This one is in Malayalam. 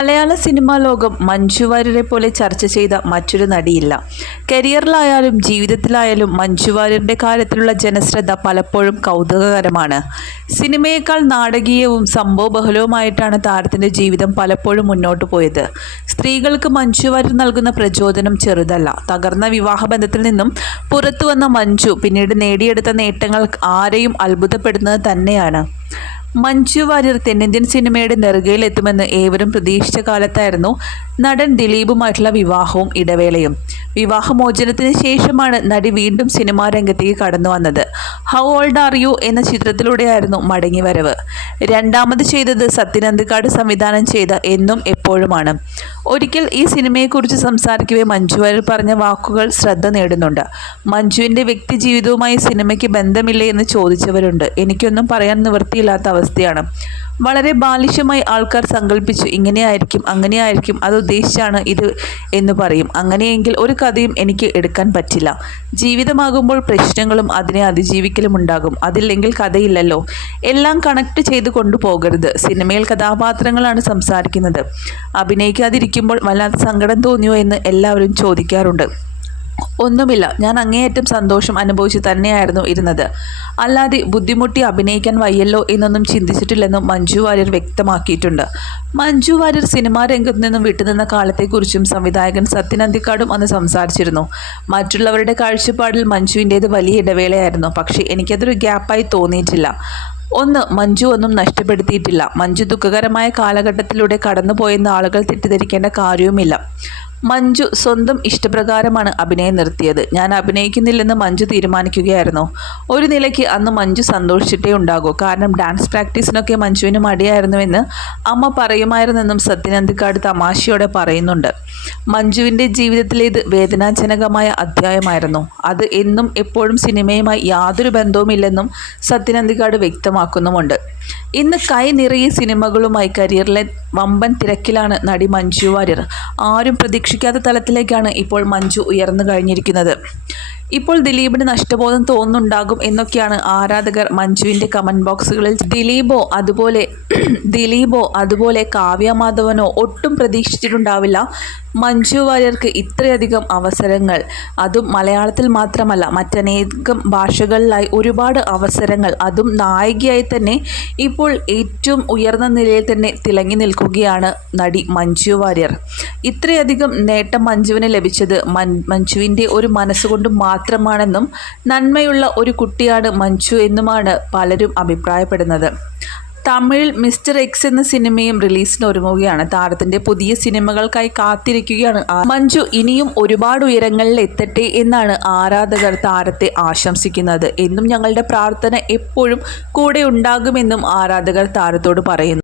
മലയാള സിനിമാ ലോകം മഞ്ജു വാര്യരെ പോലെ ചർച്ച ചെയ്ത മറ്റൊരു നടിയില്ല. കരിയറിലായാലും ജീവിതത്തിലായാലും മഞ്ജു വാര്യരുടെ കാര്യത്തിലുള്ള ജനശ്രദ്ധ പലപ്പോഴും കൗതുകകരമാണ്. സിനിമയേക്കാൾ നാടകീയവും സംഭവബഹുലവുമായിട്ടാണ് താരത്തിന്റെ ജീവിതം പലപ്പോഴും മുന്നോട്ട് പോയത്. സ്ത്രീകൾക്ക് മഞ്ജു വാര്യർ നൽകുന്ന പ്രചോദനം ചെറുതല്ല. തകർന്ന വിവാഹബന്ധത്തിൽ നിന്നും പുറത്തു വന്ന മഞ്ജു പിന്നീട് നേടിയെടുത്ത നേട്ടങ്ങൾ ആരെയും അത്ഭുതപ്പെടുന്നത് തന്നെയാണ്. മഞ്ജു വാര്യർ തെന്നിന്ത്യൻ സിനിമയുടെ നെറുകയിലെത്തുമെന്ന് ഏവരും പ്രതീക്ഷിച്ച കാലത്തായിരുന്നു നടൻ ദിലീപുമായിട്ടുള്ള വിവാഹവും ഇടവേളയും. വിവാഹമോചനത്തിന് ശേഷമാണ് നടി വീണ്ടും സിനിമാ രംഗത്തേക്ക് കടന്നു വന്നത്. ഹൗ ഓൾഡ് ആർ യു എന്ന ചിത്രത്തിലൂടെയായിരുന്നു മടങ്ങിവരവ് രണ്ടാമത് ചെയ്തത് സത്യനന്ദിക്കാട് സംവിധാനം ചെയ്ത എന്നും എപ്പോഴുമാണ്. ഒരിക്കൽ ഈ സിനിമയെക്കുറിച്ച് സംസാരിക്കവേ മഞ്ജു വാര്യർ പറഞ്ഞ വാക്കുകൾ ശ്രദ്ധ നേടുന്നുണ്ട്. മഞ്ജുവിന്റെ വ്യക്തി ജീവിതവുമായി സിനിമയ്ക്ക് ബന്ധമില്ലേ എന്ന് ചോദിച്ചവരുണ്ട്. എനിക്കൊന്നും പറയാൻ നിവൃത്തിയില്ലാത്ത അവസ്ഥയാണ്. വളരെ ബാലിഷ്യമായി ആൾക്കാർ സങ്കല്പിച്ചു ഇങ്ങനെയായിരിക്കും അങ്ങനെയായിരിക്കും അത് ഉദ്ദേശിച്ചാണ് ഇത് എന്ന് പറയും. അങ്ങനെയെങ്കിൽ ഒരു കഥയും എനിക്ക് എടുക്കാൻ പറ്റില്ല. ജീവിതമാകുമ്പോൾ പ്രശ്നങ്ങളും അതിനെ അതിജീവിക്കലും ഉണ്ടാകും. അതില്ലെങ്കിൽ കഥയില്ലല്ലോ. എല്ലാം കണക്ട് ചെയ്ത് കൊണ്ടുപോകരുത് സിനിമയിൽ കഥാപാത്രങ്ങളാണ് സംസാരിക്കുന്നത്. അഭിനയിക്കാതിരിക്കുമ്പോൾ വല്ലാത്ത സങ്കടം തോന്നിയോ എന്ന് എല്ലാവരും ചോദിക്കാറുണ്ട്. ഒന്നുമില്ല. ഞാൻ അങ്ങേയറ്റം സന്തോഷം അനുഭവിച്ച് തന്നെയായിരുന്നു ഇരുന്നത്. അല്ലാതെ ബുദ്ധിമുട്ടി അഭിനയിക്കാൻ വയ്യല്ലോ എന്നൊന്നും ചിന്തിച്ചിട്ടില്ലെന്നും മഞ്ജു വാര്യർ വ്യക്തമാക്കിയിട്ടുണ്ട്. മഞ്ജു വാര്യർ സിനിമാ രംഗത്ത് നിന്നും വിട്ടുനിന്ന കാലത്തെക്കുറിച്ചും സംവിധായകൻ സത്യനന്ദിക്കാടും അന്ന് സംസാരിച്ചിരുന്നു. മറ്റുള്ളവരുടെ കാഴ്ചപ്പാടിൽ മഞ്ജുവിന്റേത് വലിയ ഇടവേളയായിരുന്നു. പക്ഷേ എനിക്കതൊരു ഗ്യാപ്പായി തോന്നിയിട്ടില്ല. ഒന്ന് മഞ്ജു ഒന്നും നഷ്ടപ്പെടുത്തിയിട്ടില്ല. മഞ്ജു ദുഃഖകരമായ കാലഘട്ടത്തിലൂടെ കടന്നുപോയെന്ന് ആളുകൾ തെറ്റിദ്ധരിക്കേണ്ട കാര്യവുമില്ല. മഞ്ജു സ്വന്തം ഇഷ്ടപ്രകാരമാണ് അഭിനയം നിർത്തിയത്. ഞാൻ അഭിനയിക്കുന്നില്ലെന്ന് മഞ്ജു തീരുമാനിക്കുകയായിരുന്നു. ഒരു നിലയ്ക്ക് അന്ന് മഞ്ജു സന്തോഷിച്ചിട്ടേ ഉണ്ടാകൂ. കാരണം ഡാൻസ് പ്രാക്ടീസിനൊക്കെ മഞ്ജുവിന് മടിയായിരുന്നുവെന്ന് അമ്മ പറയുമായിരുന്നെന്നും സത്യനന്ദിക്കാട് തമാശയോടെ പറയുന്നുണ്ട്. മഞ്ജുവിന്റെ ജീവിതത്തിലേത് വേദനാജനകമായ അധ്യായമായിരുന്നു. അത് എന്നും എപ്പോഴും സിനിമയുമായി യാതൊരു ബന്ധവുമില്ലെന്നും സത്യനന്ദിക്കാട് വ്യക്തമാക്കുന്നുമുണ്ട്. ഇന്ന് കൈ നിറയെ സിനിമകളുമായി കരിയറിലെ വമ്പൻ തിരക്കിലാണ് നടി മഞ്ജു വാര്യർ. ആരും പ്രതീക്ഷിക്കാത്ത തലത്തിലേക്കാണ് ഇപ്പോൾ മഞ്ജു ഉയർന്നു കഴിഞ്ഞിരിക്കുന്നത്. ഇപ്പോൾ ദിലീപിന് നഷ്ടബോധം തോന്നുന്നുണ്ടാകും എന്നൊക്കെയാണ് ആരാധകർ മഞ്ജുവിന്റെ കമന്റ് ബോക്സുകളിൽ ദിലീപോ അതുപോലെ ദിലീപോ അതുപോലെ കാവ്യ മാധവനോ ഒട്ടും പ്രതീക്ഷിച്ചിട്ടുണ്ടാവില്ല. മഞ്ജു വാര്യർക്ക് ഇത്രയധികം അവസരങ്ങൾ. അതും മലയാളത്തിൽ മാത്രമല്ല മറ്റനേകം ഭാഷകളിലായി ഒരുപാട് അവസരങ്ങൾ. അതും നായികയായി തന്നെ ഇപ്പോൾ ഏറ്റവും ഉയർന്ന നിലയിൽ തന്നെ തിളങ്ങി നിൽക്കുകയാണ് നടി മഞ്ജു വാര്യർ. ഇത്രയധികം നേട്ടം മഞ്ജുവിന് ലഭിച്ചത് മഞ്ജുവിന്റെ ഒരു മനസ്സുകൊണ്ട് മാത്രമാണെന്നും നന്മയുള്ള ഒരു കുട്ടിയാണ് മഞ്ജു എന്നുമാണ് പലരും അഭിപ്രായപ്പെടുന്നത്. തമിഴിൽ മിസ്റ്റർ എക്സ് എന്ന സിനിമയും റിലീസിന് ഒരുങ്ങുകയാണ്. താരത്തിന്റെ പുതിയ സിനിമകൾക്കായി കാത്തിരിക്കുകയാണ് മഞ്ജു. ഇനിയും ഒരുപാട് ഉയരങ്ങളിൽ എത്തട്ടെ എന്നാണ് ആരാധകർ താരത്തെ ആശംസിക്കുന്നത്. എന്നും ഞങ്ങളുടെ പ്രാർത്ഥന എപ്പോഴും കൂടെ ഉണ്ടാകുമെന്നും ആരാധകർ താരത്തോട് പറയുന്നു.